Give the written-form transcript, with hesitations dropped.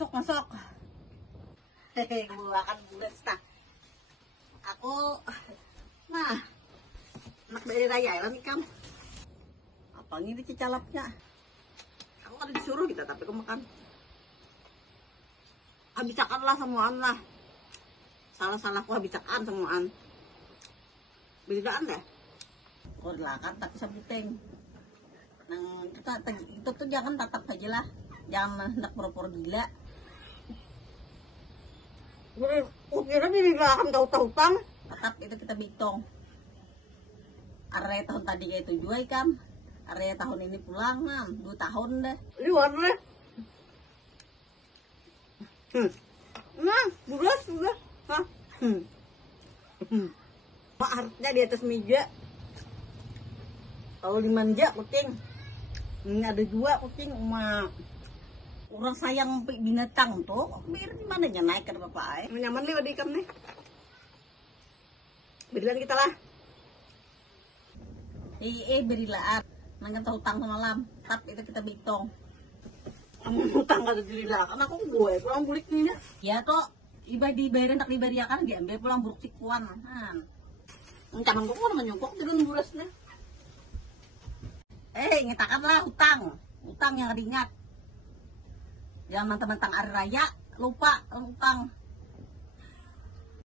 Masuk, masuk. Hehe, buakan bulat nah. Aku, nah, anak dari raya lah nih kam. Apa ini cicalapnya? Aku kan disuruh kita tapi aku makan. Habisakan lah semuaan lah. Salah-salahku habisakan semuaan. Bedaan deh. Kau dilakan tapi sabuting. Nang kita itu tuh jangan tatap aja lah. Jangan hendak pura-pura gila. Kira dilakan tahu-tahu. Tatap itu kita bitung. Area tahun tadi kayak 7 kam. Area tahun ini pulang 2 tahun deh. Liwat deh. Nah, bulas udah. Hah? Mak harusnya di atas meja. Kalau dimanja kucing. Ini ada 2 kucing emak. Orang sayang binatang tuh. Biar gimana ya naik ke bapak ay. Nyaman liwat di ikan nih. Berilan kita lah. Berilaan. Nanggan tahu utang malam. Tap itu kita bitong. Kamu utang kada dirilah. Karena aku gue pulang bulik nih ya. Ya toh. Iba dibayarin tak diberiakan. Diambil pulang buruk sikuan. Caman kok kan menyungkok dengan bulasnya. Ngetakan lah utang. Utang yang ringat. Jangan mentang-mentang hari raya lupa utang.